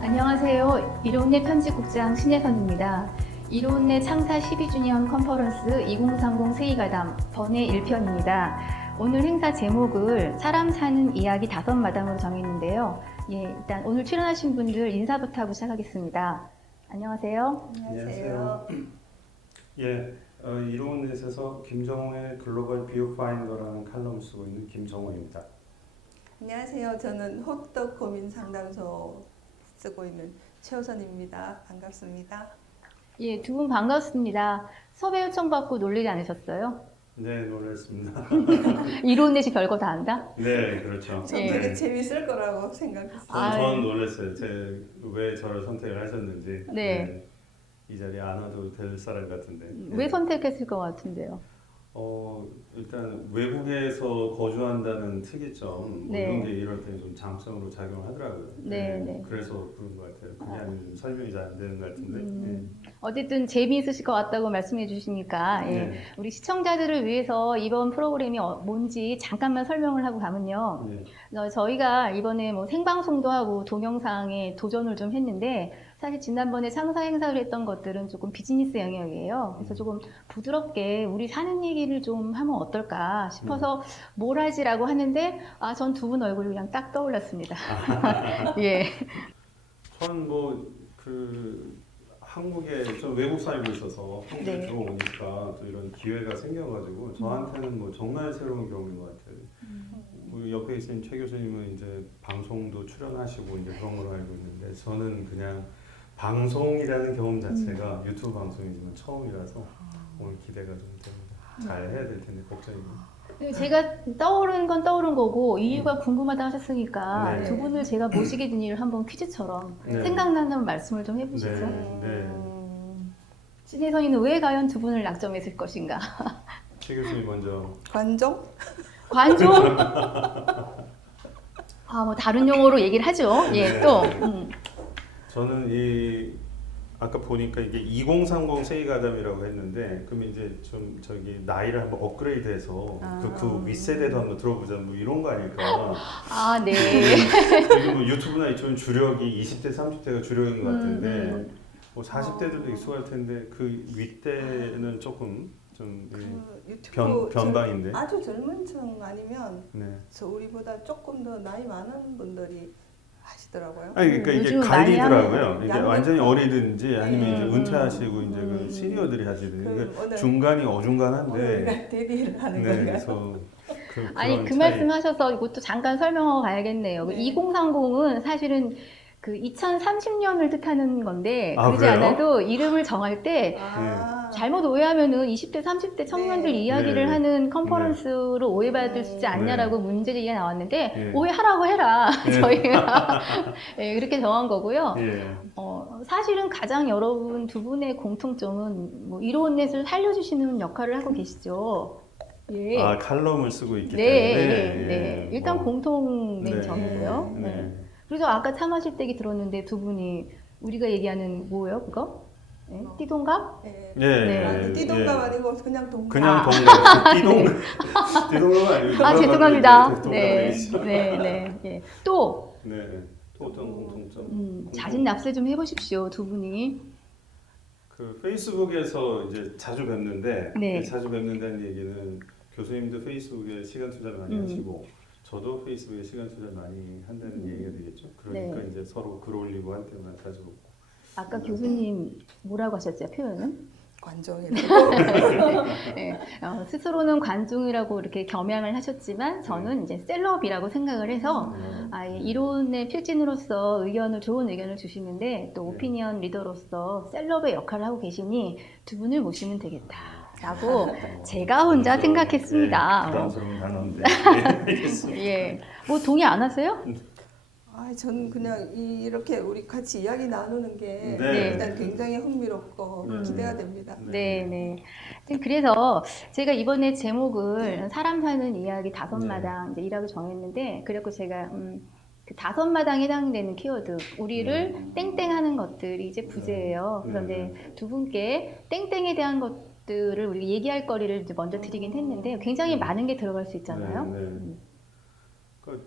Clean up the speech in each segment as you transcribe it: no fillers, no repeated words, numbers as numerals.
안녕하세요. 이론넷 편집국장 신혜선입니다. 이론넷 창사 12주년 컨퍼런스 2030 세이가담 번외 1편입니다. 오늘 행사 제목을 사람 사는 이야기 5마당으로 정했는데요. 일단 오늘 출연하신 분들 인사부터 하고 시작하겠습니다. 안녕하세요. 안녕하세요. 이론넷에서 김정호의 글로벌 뷰파인더라는 칼럼을 쓰고 있는 김정호입니다. 안녕하세요. 저는 호떡 고민 상담소 쓰고 있는 최호선입니다. 반갑습니다. 두 분 반갑습니다. 섭외 요청받고 놀리지 않으셨어요? 네, 놀랐습니다. 이론넷이 별거 다 한다? 네, 그렇죠. 저 되게 재밌을 거라고 생각했어요. 저는 놀랐어요. 왜 저를 선택을 하셨는지. 네. 이 자리에 안 와도 될 사람 같은데. 왜 선택했을 것 같은데요? 일단 외국에서 거주한다는 특이점 네. 이런 게 이럴 때 좀 장점으로 작용을 하더라고요. 네. 그래서 부른 것 같아요. 그게 아니면 좀 설명이 잘 안 되는 것 같은데. 어쨌든 재미있으실 것 같다고 말씀해 주시니까 우리 시청자들을 위해서 이번 프로그램이 뭔지 잠깐만 설명을 하고 가면요. 저희가 이번에 생방송도 하고 동영상에 도전을 좀 했는데 사실 지난번에 창사 행사를 했던 것들은 조금 비즈니스 영역이에요. 그래서 조금 부드럽게 우리 사는 얘기를 좀 하면 어떨까 싶어서 뭘 하지라고 하는데 전 두 분 얼굴이 그냥 딱 떠올랐습니다. 예. 전 한국에 좀 외국 살고 있어서 한국에 들어오니까 또 이런 기회가 생겨가지고 저한테는 정말 새로운 경험인 것 같아요. 우리 옆에 계신 최 교수님은 이제 방송도 출연하시고 이제 그런 걸로 알고 있는데 저는 그냥 방송이라는 경험 자체가 유튜브 방송이지만 처음이라서 오늘 기대가 좀 됩니다. 잘 해야 될 텐데 걱정입니다. 제가 떠오른 건 떠오른 거고 이유가 궁금하다 하셨으니까 두 분을 제가 모시게 된 이유를 한번 퀴즈처럼 생각나는 말씀을 좀 해보시죠. 신혜선이는 왜 과연 두 분을 낙점했을 것인가? 최 교수님 먼저. 관종? 관종? 다른 용어로 얘기를 하죠. 또. 저는 아까 보니까 이게 2030 세이가담이라고 했는데 그럼 이제 좀 나이를 한번 업그레이드해서 그 윗세대도 한번 들어보자 이런 거 아닐까? 네. 그리고 유튜브나 이쪽은 주력이 20대, 30대가 주력인 것 같은데 40대들도 익숙할 텐데 그 윗대는 조금 좀 유튜브 변방인데 아주 젊은 층 아니면 우리보다 조금 더 나이 많은 분들이 하시더라고요. 그러니까 이게 갈리더라고요. 이게 완전히 어리든지 아니면 이제 은퇴하시고 이제 그 시니어들이 하시든지 중간이 어중간한데 데뷔를 하는 건가요? 그래서 그 말씀하셔서 이것도 잠깐 설명하고 가야겠네요. 2030은 사실은 2030년을 뜻하는 건데 그러지 않아도 이름을 정할 때 잘못 오해하면은 20대, 30대 청년들 이야기를 하는 컨퍼런스로 오해받지 않냐라고 문제제기가 나왔는데 오해하라고 해라. 저희가 이렇게 정한 거고요. 사실은 가장 여러분 두 분의 공통점은 이론넷을 살려주시는 역할을 하고 계시죠. 칼럼을 쓰고 있기 때문에 일단 공통된 점이고요. 그래서 아까 차 마실 때 들었는데 두 분이 우리가 얘기하는 뭐예요 그거? 띠동갑? 띠동갑 아니고 그냥 동갑. 그냥 동갑. 띠동갑 아니고. 죄송합니다. 또 어떤 공통점? 자진 납세 좀 해보십시오 두 분이. 페이스북에서 이제 자주 뵙는데 자주 뵙는다는 얘기는 교수님도 페이스북에 시간 투자를 많이 하시고 저도 페이스북에 시간 투자를 많이 한다는 얘기가 되겠죠. 그러니까 이제 서로 글 올리고 할 때만 자주 보고. 아까 교수님 뭐라고 하셨죠 표현은? 관종이라고. 스스로는 관종이라고 이렇게 겸양을 하셨지만 저는 이제 셀럽이라고 생각을 해서 이론의 필진으로서 좋은 의견을 주시는데 또 오피니언 리더로서 셀럽의 역할을 하고 계시니 두 분을 모시면 되겠다라고 제가 혼자 생각했습니다. 부담스러운 단어인데. 동의 안 하세요? 저는 그냥 이렇게 우리 같이 이야기 나누는 게 일단 굉장히 흥미롭고 기대가 됩니다. 그래서 제가 이번에 제목을 사람 사는 이야기 5마당 이라고 정했는데 그래서 제가 그 5마당에 해당되는 키워드, 우리를 땡땡하는 것들이 이제 부재예요. 그런데 두 분께 땡땡에 대한 것들을 우리 얘기할 거리를 이제 먼저 드리긴 했는데 굉장히 많은 게 들어갈 수 있잖아요.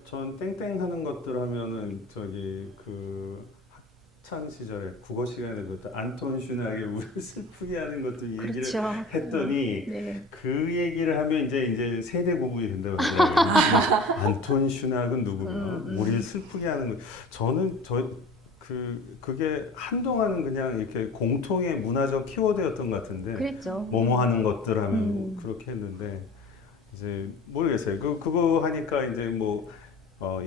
전 땡땡하는 것들 하면은 저기 그 학창 시절에 국어 시간에 그 안톤 슈낙의 우리를 슬프게 하는 것들 얘기를 그렇죠. 했더니 네. 그 얘기를 하면 이제 세대 구분이 된다고 그래요. 안톤 슈낙은 누구며 우리를 슬프게 하는 거. 저는 그게 한동안은 그냥 이렇게 공통의 문화적 키워드였던 것 같은데 그랬죠. 뭐뭐 하는 것들 하면 그렇게 했는데 이제 모르겠어요. 그거 하니까 이제 뭐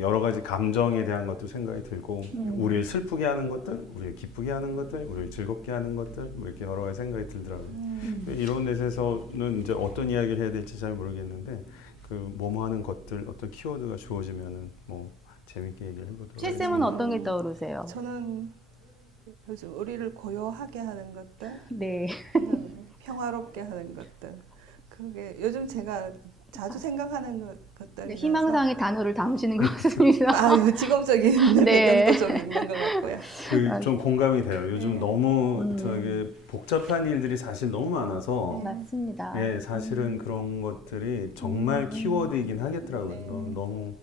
여러 가지 감정에 대한 것도 생각이 들고 우리를 슬프게 하는 것들, 우리를 기쁘게 하는 것들, 우리를 즐겁게 하는 것들 뭐 이렇게 여러 가지 생각이 들더라고요. 이런 데서는 이제 어떤 이야기를 해야 될지 잘 모르겠는데 그 뭐뭐 하는 것들 어떤 키워드가 주어지면은 뭐 재밌게 얘기를 해보도록 최 쌤은 어떤 게 떠오르세요? 저는 요즘 우리를 고요하게 하는 것들, 네. 평화롭게 하는 것들, 그게 요즘 제가 자주 생각하는 것들. 희망상의 단어를 담으시는 것 같습니다. 직업적인 네. 배경도 좀 있는 것 같고요. 좀 공감이 돼요. 요즘 너무 저기 복잡한 일들이 사실 너무 많아서 맞습니다. 예, 사실은 그런 것들이 정말 키워드이긴 하겠더라고요. 너무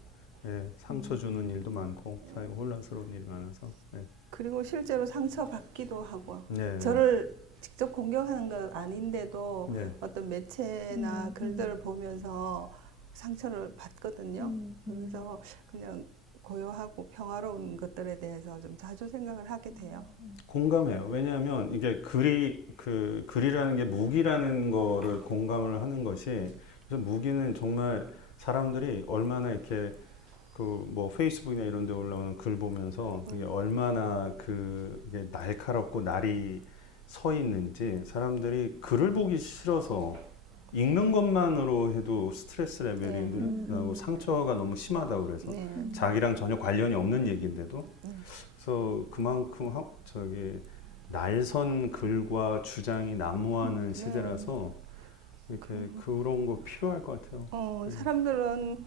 상처 주는 일도 많고 사회 혼란스러운 일이 많아서. 그리고 실제로 상처 받기도 하고 네. 저를 직접 공격하는 건 아닌데도 네. 어떤 매체나 글들을 보면서 상처를 받거든요. 그래서 그냥 고요하고 평화로운 것들에 대해서 좀 자주 생각을 하게 돼요. 공감해요. 왜냐하면 이게 글이라는 게 무기라는 거를 공감을 하는 것이 그래서 무기는 정말 사람들이 얼마나 이렇게 그 뭐 페이스북이나 이런 데 올라오는 글 보면서 그게 얼마나 그게 날카롭고 날이 서 있는지 사람들이 글을 보기 싫어서 읽는 것만으로 해도 스트레스 레벨이 나고 상처가 너무 심하다고 그래서 자기랑 전혀 관련이 없는 얘기인데도 그래서 그만큼 저기 날선 글과 주장이 난무하는 시대라서 이렇게 그런 거 필요할 것 같아요. 사람들은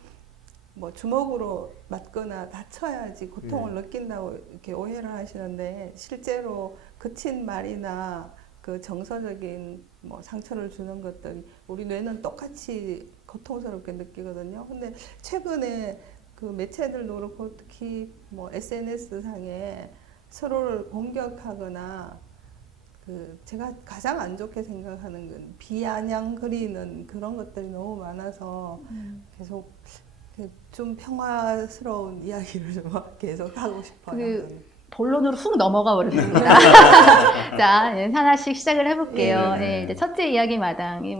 뭐 주먹으로 맞거나 다쳐야지 고통을 느낀다고 이렇게 오해를 하시는데 실제로 거친 말이나 그 정서적인 뭐 상처를 주는 것들이 우리 뇌는 똑같이 고통스럽게 느끼거든요. 근데 최근에 그 매체들도 그렇고 특히 뭐 SNS 상에 서로를 공격하거나 제가 가장 안 좋게 생각하는 건 비아냥거리는 그런 것들이 너무 많아서 계속 좀 평화스러운 이야기를 좀 계속 하고 싶어요. 본론으로 훅 넘어가 버렸습니다. 자, 하나씩 시작을 해볼게요. 이제 첫째 이야기 마당이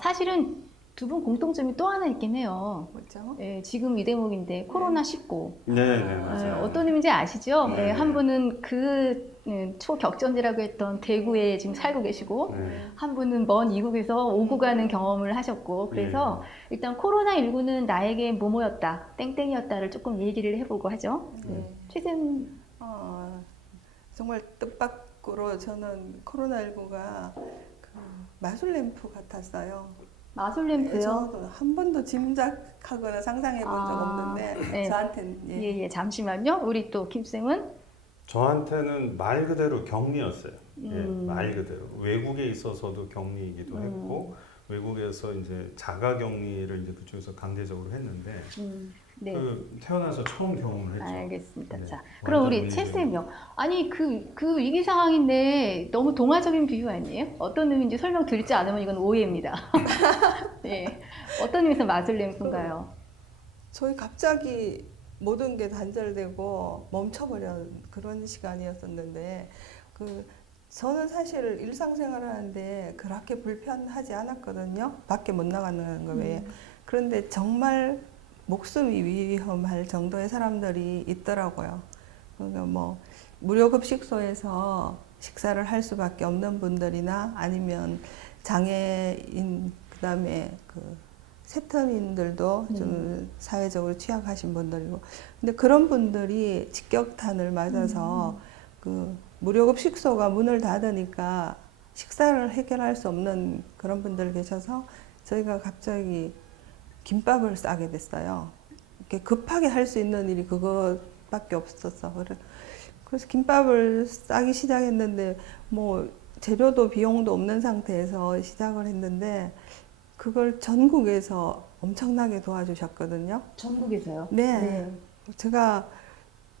사실은 두 분 공통점이 또 하나 있긴 해요. 뭐죠? 지금 이 대목인데 코로나19. 맞아요. 어떤 의미인지 아시죠? 네. 한 분은 초격전지라고 했던 대구에 지금 살고 계시고 한 분은 먼 이국에서 오고 가는 경험을 하셨고 그래서 일단 코로나19는 나에게 뭐뭐였다, 땡땡이었다를 조금 얘기를 해보고 하죠. 최쌤 정말 뜻밖으로 저는 코로나19가 마술램프 같았어요. 마술램프요? 저도 한 번도 짐작하거나 상상해 본 적 없는데 저한테는 잠시만요. 우리 또 김쌤은? 저한테는 말 그대로 격리였어요. 말 그대로 외국에 있어서도 격리이기도 했고 외국에서 이제 자가 격리를 이제 그쪽에서 강제적으로 했는데 태어나서 처음 경험을 했죠. 알겠습니다. 자, 그럼 우리 최 쌤이요. 아니 그 위기 상황인데 너무 동화적인 비유 아니에요? 어떤 의미인지 설명드리지 않으면 이건 오해입니다. 어떤 의미에서 마술램프인가요? 저희 갑자기 모든 게 단절되고 멈춰버린 그런 시간이었었는데 저는 사실 일상생활을 하는데 그렇게 불편하지 않았거든요. 밖에 못 나가는 거 외에. 그런데 정말 목숨이 위험할 정도의 사람들이 있더라고요. 그러니까 뭐 무료 급식소에서 식사를 할 수밖에 없는 분들이나 아니면 장애인 그다음에 세터민들도 좀 사회적으로 취약하신 분들이고 근데 그런 분들이 직격탄을 맞아서 무료 급식소가 문을 닫으니까 식사를 해결할 수 없는 그런 분들 계셔서 저희가 갑자기 김밥을 싸게 됐어요. 이렇게 급하게 할 수 있는 일이 그것밖에 없었어. 그래서 김밥을 싸기 시작했는데 뭐 재료도 비용도 없는 상태에서 시작을 했는데 그걸 전국에서 엄청나게 도와주셨거든요. 전국에서요? 네. 네. 제가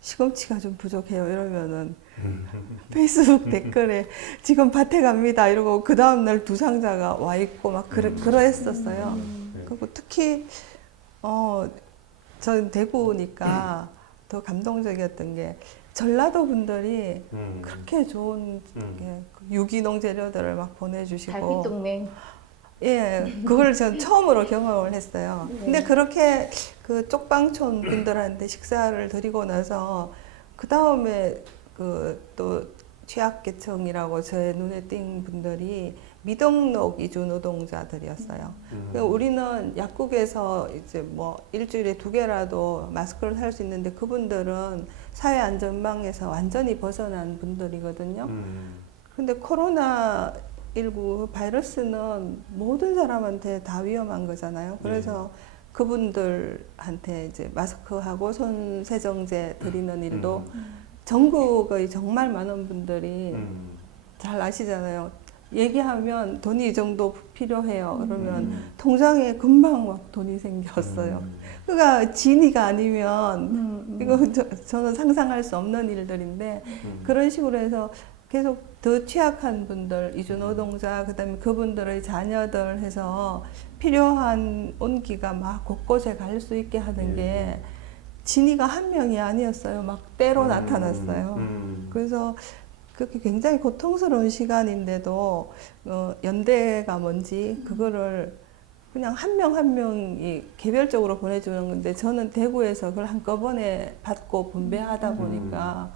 시금치가 좀 부족해요. 이러면은 페이스북 댓글에 지금 밭에 갑니다. 이러고 그 다음날 두 상자가 와 있고 막 그러했었어요. 그리고 특히 전 대구니까 더 감동적이었던 게 전라도 분들이 그렇게 좋은 유기농 재료들을 막 보내주시고 달빛동맹. 예, 그걸 전 처음으로 경험을 했어요. 근데 그렇게 그 쪽방촌 분들한테 식사를 드리고 나서 그 다음에 그 또 취약계층이라고 제 눈에 띈 분들이 미등록 이주 노동자들이었어요. 그러니까 우리는 약국에서 이제 뭐 일주일에 2개라도 마스크를 살 수 있는데 그분들은 사회 안전망에서 완전히 벗어난 분들이거든요. 근데 코로나19 바이러스는 모든 사람한테 다 위험한 거잖아요. 그래서 그분들한테 이제 마스크하고 손 세정제 드리는 일도 전국의 정말 많은 분들이 잘 아시잖아요. 얘기하면 돈이 이 정도 필요해요. 그러면 통장에 금방 막 돈이 생겼어요. 그러니까 진위가 아니면 이거 저는 상상할 수 없는 일들인데 그런 식으로 해서 계속 더 취약한 분들, 이주노동자, 그다음에 그분들의 자녀들 해서 필요한 온기가 막 곳곳에 갈 수 있게 하는 게 진이가 한 명이 아니었어요. 막 때로 나타났어요. 그래서 그렇게 굉장히 고통스러운 시간인데도 연대가 뭔지 그거를 그냥 한 명 한 명이 개별적으로 보내주는 건데 저는 대구에서 그걸 한꺼번에 받고 분배하다 보니까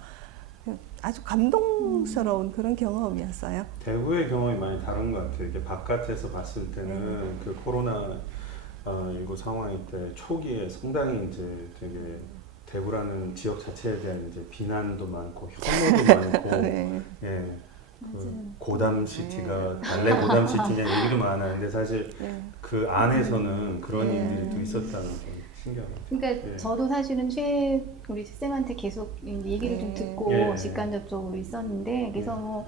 아주 감동스러운 그런 경험이었어요. 대구의 경험이 많이 다른 것 같아요. 이게 바깥에서 봤을 때는 그 코로나19 상황일 때 초기에 상당히 이제 되게 대구라는 지역 자체에 대한 이제 비난도 많고 혐오도 많고 네. 예, 그 고담 시티가 달래 고담 시티냐 얘기도 많았는데 사실 그 안에서는 그런 일들이 또 있었다는 게 신기하네요. 그러니까 예. 저도 사실은 우리 쌤한테 계속 얘기를 좀 듣고 직간 접촉으로 있었는데 그래서 뭐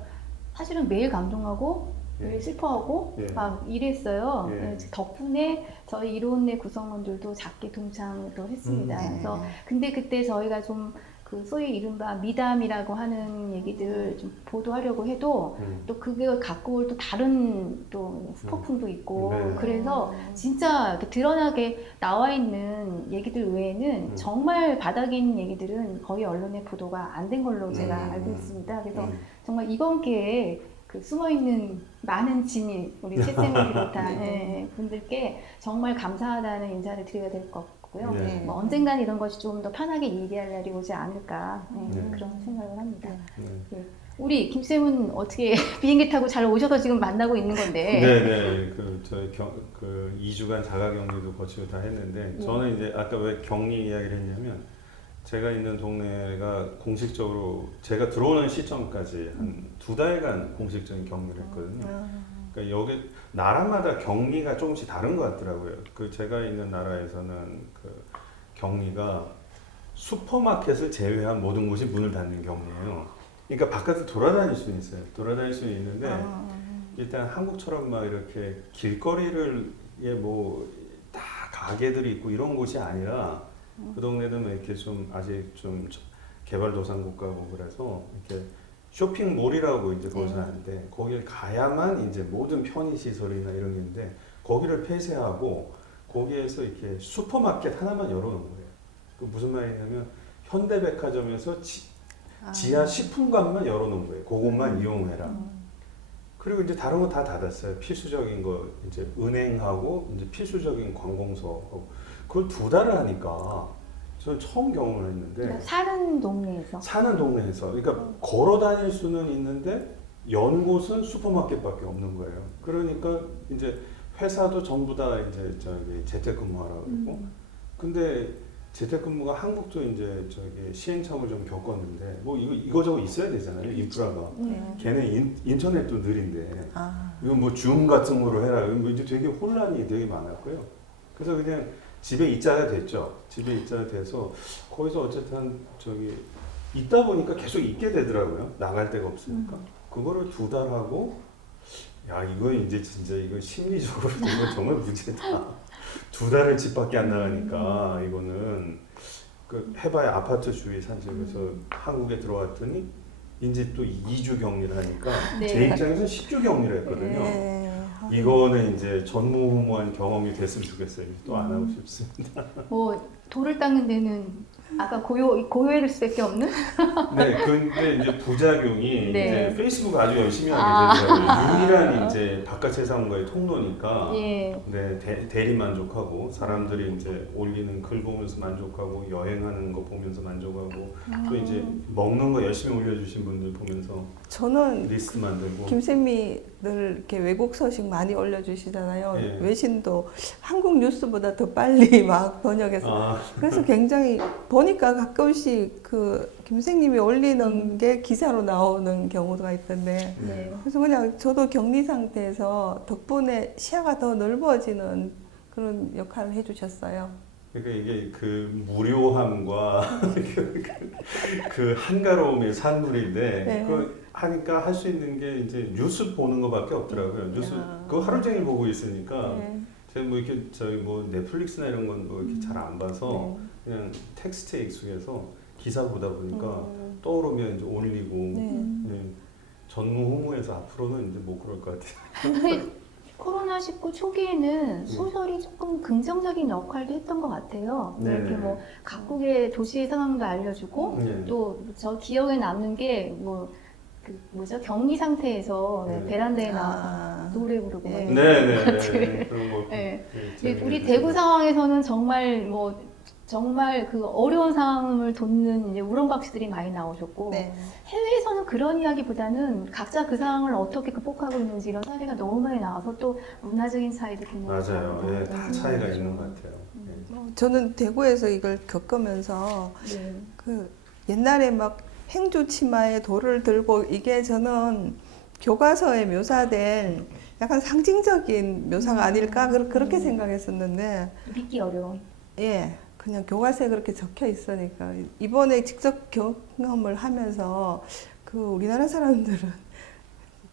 사실은 매일 감동하고 매일 슬퍼하고 막 이랬어요. 덕분에 저희 이론내 구성원들도 작게 동참을 또 했습니다. 그래서 근데 그때 저희가 좀 그 소위 이른바 미담이라고 하는 얘기들 좀 보도하려고 해도 또 그게 갖고 올 또 다른 또 후폭풍도 있고 그래서 진짜 이렇게 드러나게 나와 있는 얘기들 외에는 정말 바닥인 얘기들은 거의 언론에 보도가 안 된 걸로 제가 알고 있습니다. 그래서 정말 이번 기회에 그 숨어있는 많은 진이 우리 최쌤을 비롯한 분들께 정말 감사하다는 인사를 드려야 될 것 같고요. 뭐 언젠간 이런 것이 좀 더 편하게 얘기할 날이 오지 않을까 그런 생각을 합니다. 우리 김쌤은 어떻게 비행기 타고 잘 오셔서 지금 만나고 있는 건데? 네네. 저희 그 2주간 자가격리도 거치고 다 했는데 저는 이제 아까 왜 격리 이야기를 했냐면 제가 있는 동네가 공식적으로 제가 들어오는 시점까지 한 2달간 공식적인 격리를 했거든요. 그러니까 여기 나라마다 격리가 조금씩 다른 것 같더라고요. 그 제가 있는 나라에서는 그 격리가 슈퍼마켓을 제외한 모든 곳이 문을 닫는 격리예요. 그러니까 바깥에 돌아다닐 수는 있어요. 돌아다닐 수는 있는데 일단 한국처럼 막 이렇게 길거리를 뭐 다 가게들이 있고 이런 곳이 아니라 그 동네는 이렇게 좀 아직 좀 개발도상국가고 그래서 이렇게 쇼핑몰이라고 이제 그것을 하는데 거기를 가야만 이제 모든 편의시설이나 이런 게 있는데 거기를 폐쇄하고 거기에서 이렇게 슈퍼마켓 하나만 열어놓은 거예요. 그 무슨 말이냐면 현대백화점에서 지하 식품관만 열어놓은 거예요. 그것만 이용해라. 그리고 이제 다른 거 다 닫았어요. 필수적인 거 이제 은행하고 이제 필수적인 관공서하고 그걸 2달을 하니까 저는 처음 경험을 했는데 사는 동네에서 그러니까 걸어 다닐 수는 있는데 연 곳은 슈퍼마켓밖에 없는 거예요. 그러니까 이제 회사도 전부 다 이제 재택근무하라고 그러고 근데 재택근무가 한국도 이제 시행착오를 좀 겪었는데 뭐 이거저거 있어야 되잖아요. 인프라가. 걔네 인터넷도 느린데 이건 뭐 줌 같은 거로 해라. 이제 되게 혼란이 되게 많았고요. 그래서 그냥 집에 입자가 됐죠. 집에 입자가 돼서 거기서 어쨌든 저기 있다 보니까 계속 있게 되더라고요. 나갈 데가 없으니까. 그거를 2달 하고 야 이거 이제 진짜 이거 심리적으로 이거 정말 문제다. 2달을 집 밖에 안 나가니까 이거는 그 해봐야 아파트 주위 산책에서 한국에 들어왔더니 이제 또 2주 격리를 하니까 네. 제 입장에서는 10주 격리를 했거든요. 네. 이거는 이제 전무후무한 경험이 됐으면 좋겠어요. 또 안 하고 싶습니다. 뭐 돌을 닦는 데는 아까 고요해질 수밖에 없는? 네, 근데 이제 부작용이 네. 이제 페이스북 아주 열심히 하게 되더라고요. 유일한 이제 바깥 세상과의 통로니까 예. 네, 대리 만족하고 사람들이 이제 올리는 글 보면서 만족하고 여행하는 거 보면서 만족하고 또 이제 먹는 거 열심히 올려주신 분들 보면서 저는 리스트 만들고 김쌤이 늘 이렇게 외국 소식 많이 올려주시잖아요. 예. 외신도 한국 뉴스보다 더 빨리 막 번역해서. 그래서 굉장히 보니까 가끔씩 그 김쌤님이 올리는 게 기사로 나오는 경우가 있던데. 네. 그래서 그냥 저도 격리 상태에서 덕분에 시야가 더 넓어지는 그런 역할을 해주셨어요. 그러니까 이게 그 무료함과 그 한가로움의 산물인데 네. 그 하니까 할 수 있는 게 이제 뉴스 보는 거밖에 없더라고요. 뉴스 그거 하루 종일 보고 있으니까 네. 제가 뭐 이렇게 저희 뭐 넷플릭스나 이런 건 뭐 이렇게 잘 안 봐서 네. 그냥 텍스트에 익숙해서 기사 보다 보니까 떠오르면 이제 올리고 네. 네. 전무후무해서 앞으로는 이제 못 그럴 것 같아요. 근데 코로나19 초기에는 소설이 조금 긍정적인 역할도 했던 것 같아요. 네. 이렇게 뭐 각국의 도시의 상황도 알려주고 네. 또 저 기억에 남는 게 뭐 그 뭐죠 격리 상태에서 네. 베란다에 나와서 노래 부르고 막 이런 네네네. 것들. 그런 거. 네. 네, 우리 대구 상황에서는 정말 그 어려운 상황을 돕는 이제 우렁박씨들이 많이 나오셨고 네. 해외에서는 그런 이야기보다는 각자 그 상황을 어떻게 극복하고 있는지 이런 사례가 너무 많이 나와서 또 문화적인 차이도 굉장히 맞아요. 많고. 예, 다 차이가 있는 것 같아요. 저는 대구에서 이걸 겪으면서 네. 그 옛날에 막 행주 치마에 돌을 들고 이게 저는 교과서에 묘사된 약간 상징적인 묘사가 아닐까 그렇게 생각했었는데 믿기 어려운. 예 그냥 교과서에 그렇게 적혀 있으니까 이번에 직접 경험을 하면서 그 우리나라 사람들은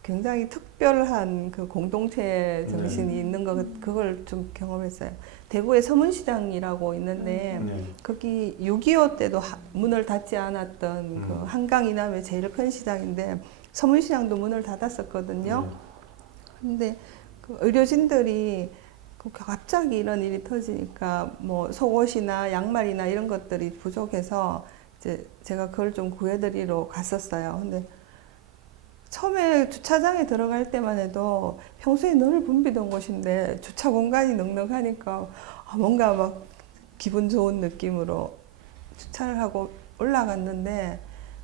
굉장히 특별한 그 공동체 정신이 있는 거 그걸 좀 경험했어요. 대구에 서문시장이라고 있는데 네. 거기 6.25 때도 문을 닫지 않았던 그 한강 이남의 제일 큰 시장인데 서문시장도 문을 닫았었거든요. 근데 그 의료진들이 갑자기 이런 일이 터지니까 뭐 속옷이나 양말이나 이런 것들이 부족해서 이제 제가 그걸 좀 구해드리러 갔었어요. 근데 처음에 주차장에 들어갈 때만 해도 평소에 늘 붐비던 곳인데 주차 공간이 넉넉하니까 뭔가 막 기분 좋은 느낌으로 주차를 하고 올라갔는데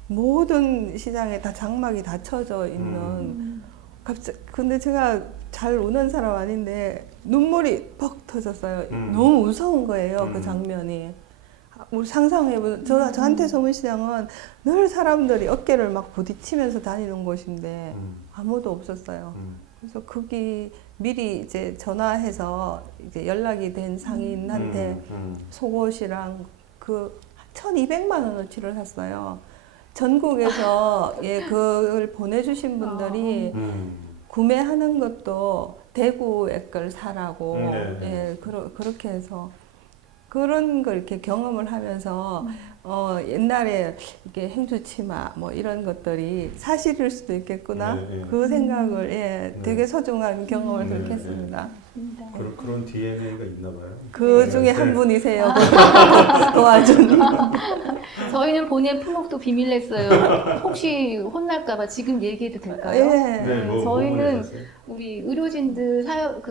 모든 시장에 다 장막이 닫혀져 있는 갑자기 근데 제가 잘 우는 사람 아닌데 눈물이 퍽 터졌어요. 너무 무서운 거예요. 그 장면이. 우리 상상해보면 저한테 서문시장은 늘 사람들이 어깨를 막 부딪히면서 다니는 곳인데 아무도 없었어요. 그래서 거기 미리 이제 전화해서 이제 연락이 된 상인한테 속옷이랑 그 1,200만 원어치를 샀어요. 전국에서 예 그걸 보내주신 분들이 구매하는 것도 대구의 걸 사라고 예 그렇게 해서. 그런 걸 이렇게 경험을 하면서 옛날에 이렇게 행주치마 뭐 이런 것들이 사실일 수도 있겠구나 그 생각을 예 되게 소중한 경험을 그렇게 했습니다. 그런 DNA가 있나 봐요. 그 중에 한 분이세요. 도와준. 저희는 본인 품목도 비밀 냈어요. 혹시 혼날까봐 지금 얘기해도 될까요? 예. 네, 뭐 저희는 보냈어요? 우리 의료진들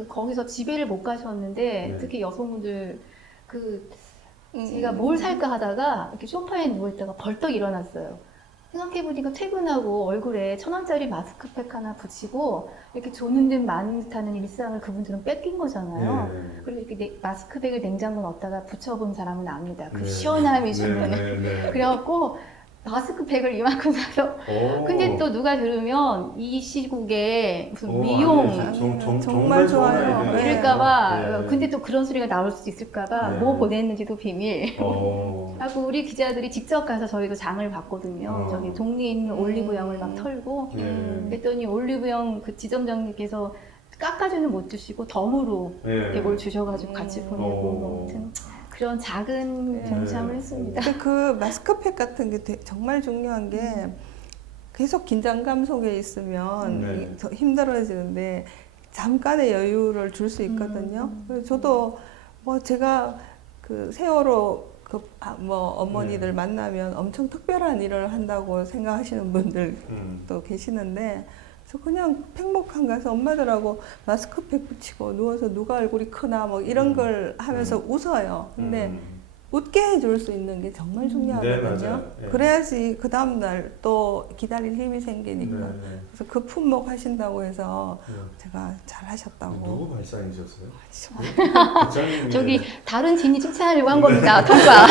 거기서 지배를 못 가셨는데 네. 특히 여성분들 제가 뭘 살까 하다가 이렇게 소파에 누워있다가 벌떡 일어났어요. 생각해보니까 퇴근하고 얼굴에 1,000원짜리 마스크팩 하나 붙이고 이렇게 조는 듯 마는 듯 하는 일상을 그분들은 뺏긴 거잖아요. 네. 그리고 이렇게 마스크팩을 냉장고에 넣었다가 붙여본 사람은 압니다. 그 네. 시원함이 주는. 네. 그래갖고 마스크팩을 이만큼 사서 근데 또 누가 들으면 이 시국에 무슨 오, 미용 아니, 정말 좋아요. 네. 이럴까봐 네. 근데 또 그런 소리가 나올 수도 있을까봐 네. 뭐 보냈는지도 비밀 어. 하고 우리 기자들이 직접 가서 저희도 장을 봤거든요. 저기 동네에 있는 올리브영을 막 털고 네. 그랬더니 올리브영 그 지점장님께서 깎아주는 못 주시고 덤으로 네. 이렇게 뭘 주셔가지고 같이 보내고 아무튼 그런 작은 동참을 했습니다. 근데 그 마스크팩 같은 게 정말 중요한 게 계속 긴장감 속에 있으면 네. 이게 더 힘들어지는데 잠깐의 여유를 줄 수 있거든요. 그래서 저도 뭐 제가 그 세월호 뭐 어머니들 네. 만나면 엄청 특별한 일을 한다고 생각하시는 분들도 계시는데 그래서 그냥 팽목한 가서 엄마들하고 마스크팩 붙이고 누워서 누가 얼굴이 크나 뭐 이런 걸 하면서 웃어요. 근데 웃게 해줄 수 있는 게 정말 중요하거든요. 네, 맞아요. 네. 그래야지 그 다음날 또 기다릴 힘이 생기니까. 네. 그래서 그 품목 하신다고 해서 네. 제가 잘 하셨다고. 누구 발상이셨어요? 저기 다른 진이 칭찬하려고 한 겁니다. 통과.